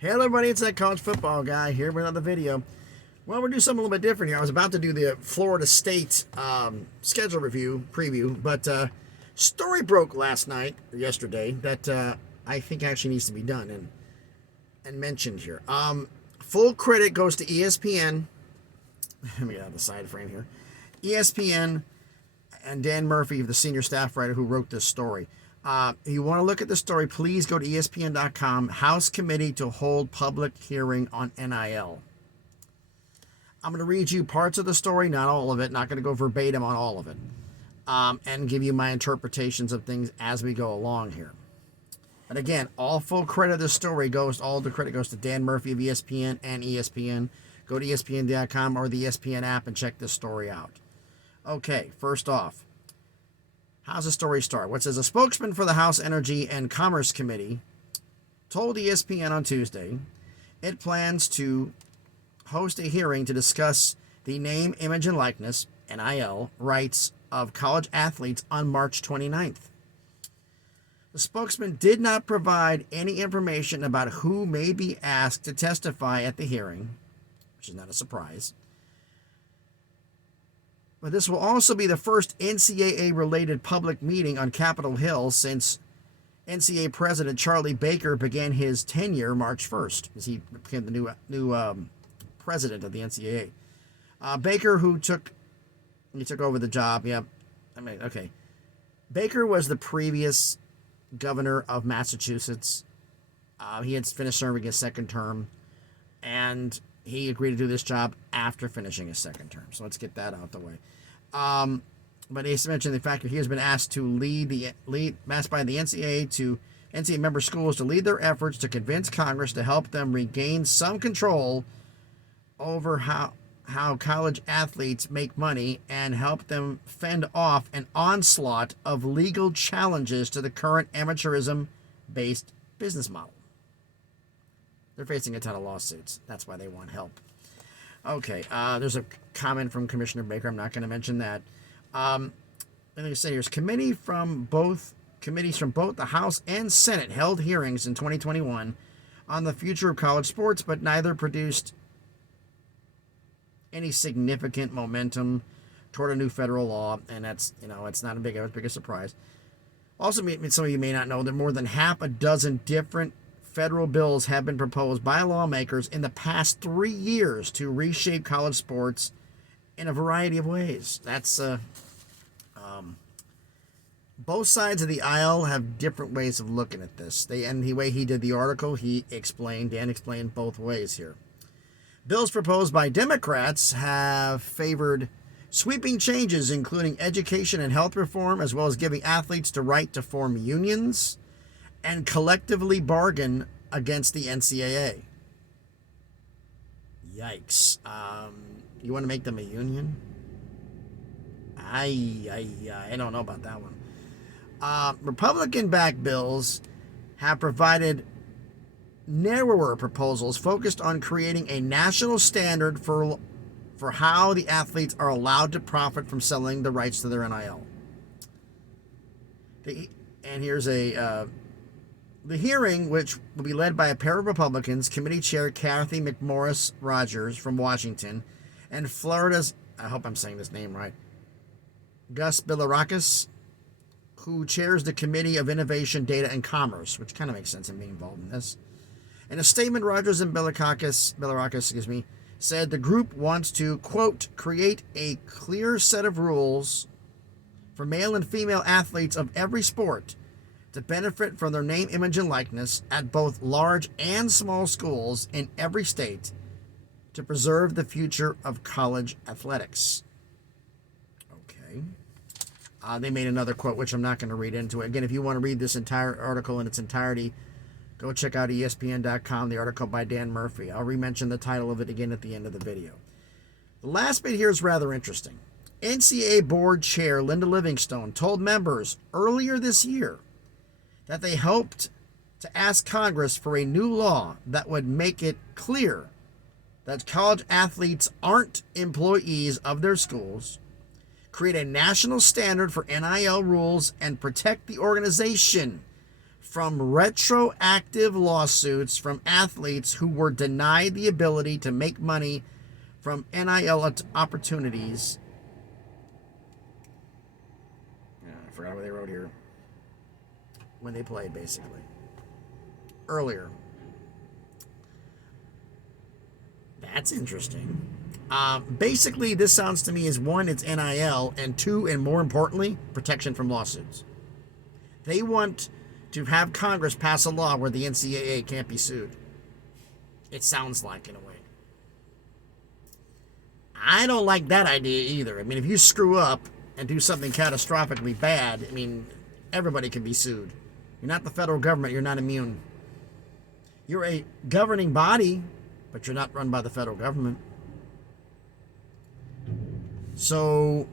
Hey everybody, it's that college football guy here with another video. Well, we're doing something a little bit different here. I was about to do the Florida State schedule review preview, but story broke last night or yesterday that I think actually needs to be done and mentioned here. Full credit goes to ESPN. Let me get out of the side frame here. ESPN and Dan Murphy, the senior staff writer who wrote this story. If you want to look at the story, please go to ESPN.com. House Committee to hold public hearing on NIL. I'm going to read you parts of the story, not all of it. Not going to go verbatim on all of it. And give you my interpretations of things as we go along here. But again, all full credit of the story all the credit goes to Dan Murphy of ESPN and ESPN. Go to ESPN.com or the ESPN app and check this story out. Okay, first off. How's the story start? What says a spokesman for the House Energy and Commerce Committee told ESPN on Tuesday it plans to host a hearing to discuss the name, image, and likeness, NIL, rights of college athletes on March 29th. The spokesman did not provide any information about who may be asked to testify at the hearing, which is not a surprise. But this will also be the first NCAA-related public meeting on Capitol Hill since NCAA President Charlie Baker began his tenure March 1st, as he became the new president of the NCAA. Baker, he took over the job. Yeah, okay. Baker was the previous governor of Massachusetts. He had finished serving his second term, and he agreed to do this job after finishing his second term. So let's get that out the way. But he mentioned the fact that he has been asked to asked by the NCAA to NCAA member schools to lead their efforts to convince Congress to help them regain some control over how college athletes make money and help them fend off an onslaught of legal challenges to the current amateurism-based business model. They're facing a ton of lawsuits. That's why they want help. Okay, there's a comment from Commissioner Baker. I'm not going to mention that. And like I say, here's committees from both the House and Senate held hearings in 2021 on the future of college sports, but neither produced any significant momentum toward a new federal law. And that's, it's not as big a surprise. Also, some of you may not know that more than half a dozen different federal bills have been proposed by lawmakers in the past 3 years to reshape college sports in a variety of ways. That's both sides of the aisle have different ways of looking at this. And the way he did the article, Dan explained both ways here. Bills proposed by Democrats have favored sweeping changes, including education and health reform, as well as giving athletes the right to form unions and collectively bargain against the NCAA. Yikes. You want to make them a union? I don't know about that one. Republican-backed bills have provided narrower proposals focused on creating a national standard for how the athletes are allowed to profit from selling the rights to their NIL. And here's the hearing, which will be led by a pair of Republicans, Committee Chair Kathy McMorris Rogers from Washington, and Florida's, I hope I'm saying this name right, Gus Bilirakis, who chairs the Committee of Innovation, Data, and Commerce, which kind of makes sense in being involved in this. In a statement, Rogers and Bilirakis, said the group wants to, quote, create a clear set of rules for male and female athletes of every sport to benefit from their name, image, and likeness at both large and small schools in every state to preserve the future of college athletics. Okay. They made another quote, which I'm not going to read into. Again, if you want to read this entire article in its entirety, go check out ESPN.com, the article by Dan Murphy. I'll re-mention the title of it again at the end of the video. The last bit here is rather interesting. NCAA Board Chair Linda Livingstone told members earlier this year that they hoped to ask Congress for a new law that would make it clear that college athletes aren't employees of their schools, create a national standard for NIL rules, and protect the organization from retroactive lawsuits from athletes who were denied the ability to make money from NIL opportunities. I forgot what they wrote here. When they played, basically. Earlier. That's interesting. Basically, this sounds to me as one, it's NIL, and two, and more importantly, protection from lawsuits. They want to have Congress pass a law where the NCAA can't be sued. It sounds like, in a way. I don't like that idea either. I mean, if you screw up and do something catastrophically bad, I mean, everybody can be sued. You're not the federal government. You're not immune. You're a governing body, but you're not run by the federal government. So,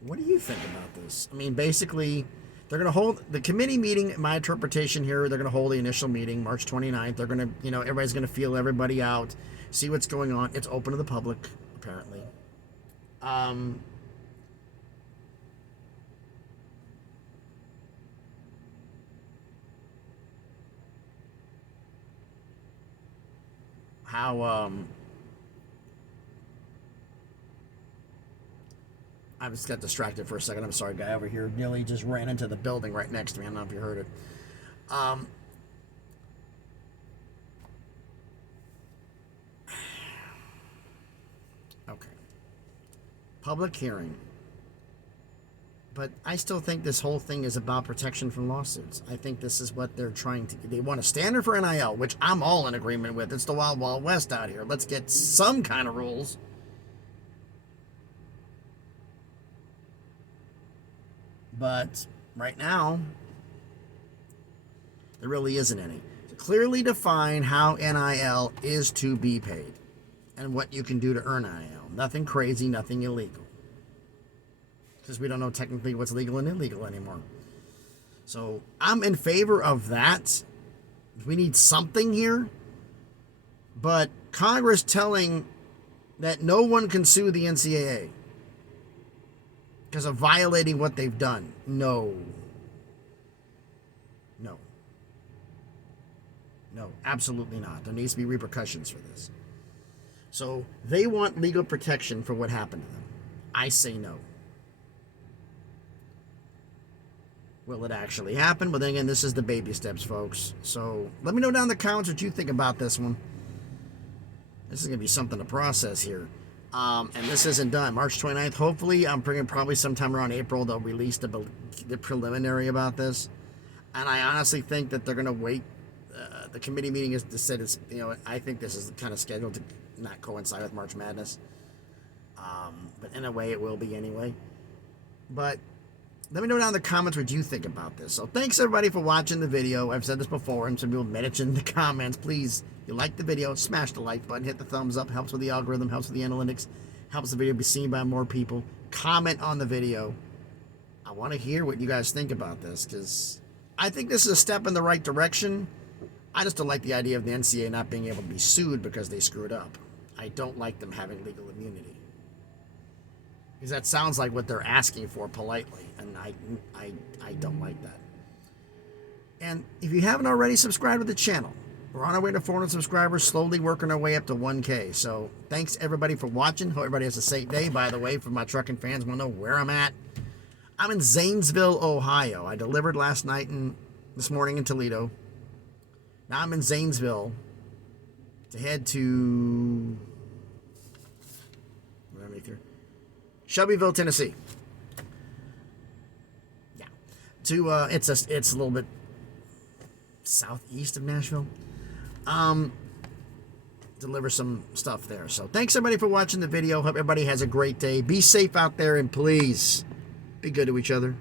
what do you think about this? I mean, basically, they're going to hold the committee meeting. My interpretation here, they're going to hold the initial meeting March 29th. They're going to, everybody's going to feel everybody out, see what's going on. It's open to the public, apparently. I just got distracted for a second. I'm sorry, guy over here nearly just ran into the building right next to me. I don't know if you heard it. Okay. Public hearing. But I still think this whole thing is about protection from lawsuits. I think this is what they're trying to... They want a standard for NIL, which I'm all in agreement with. It's the Wild Wild West out here. Let's get some kind of rules. But right now, there really isn't any. So clearly define how NIL is to be paid and what you can do to earn NIL. Nothing crazy, nothing illegal. Because we don't know technically what's legal and illegal anymore. So I'm in favor of that. We need something here. But Congress telling that no one can sue the NCAA because of violating what they've done. No. No. No, absolutely not. There needs to be repercussions for this. So they want legal protection for what happened to them. I say no. Will it actually happen? Well, then again, this is the baby steps, folks. So let me know down in the comments what you think about this one. This is going to be something to process here. And this isn't done. March 29th, hopefully, I'm bringing probably sometime around April, they'll release the preliminary about this. And I honestly think that they're going to wait. The committee meeting is said it's, I think this is kind of scheduled to not coincide with March Madness. But in a way, it will be anyway. But let me know down in the comments what you think about this. So thanks everybody for watching the video. I've said this before, and some people mentioned in the comments. Please, if you like the video, smash the like button, hit the thumbs up. Helps with the algorithm, helps with the analytics, helps the video be seen by more people. Comment on the video. I want to hear what you guys think about this, because I think this is a step in the right direction. I just don't like the idea of the NCAA not being able to be sued because they screwed up. I don't like them having legal immunity. Because that sounds like what they're asking for politely, and I don't like that. And if you haven't already, subscribed to the channel. We're on our way to 400 subscribers, slowly working our way up to 1K. So thanks everybody for watching. Hope everybody has a safe day. By the way, for my trucking fans want to know where I'm at. I'm in Zanesville, Ohio. I delivered last night and this morning in Toledo. Now I'm in Zanesville to head to Shelbyville, Tennessee. Yeah, to it's a little bit southeast of Nashville. Deliver some stuff there. So thanks everybody for watching the video. Hope everybody has a great day. Be safe out there, and please be good to each other.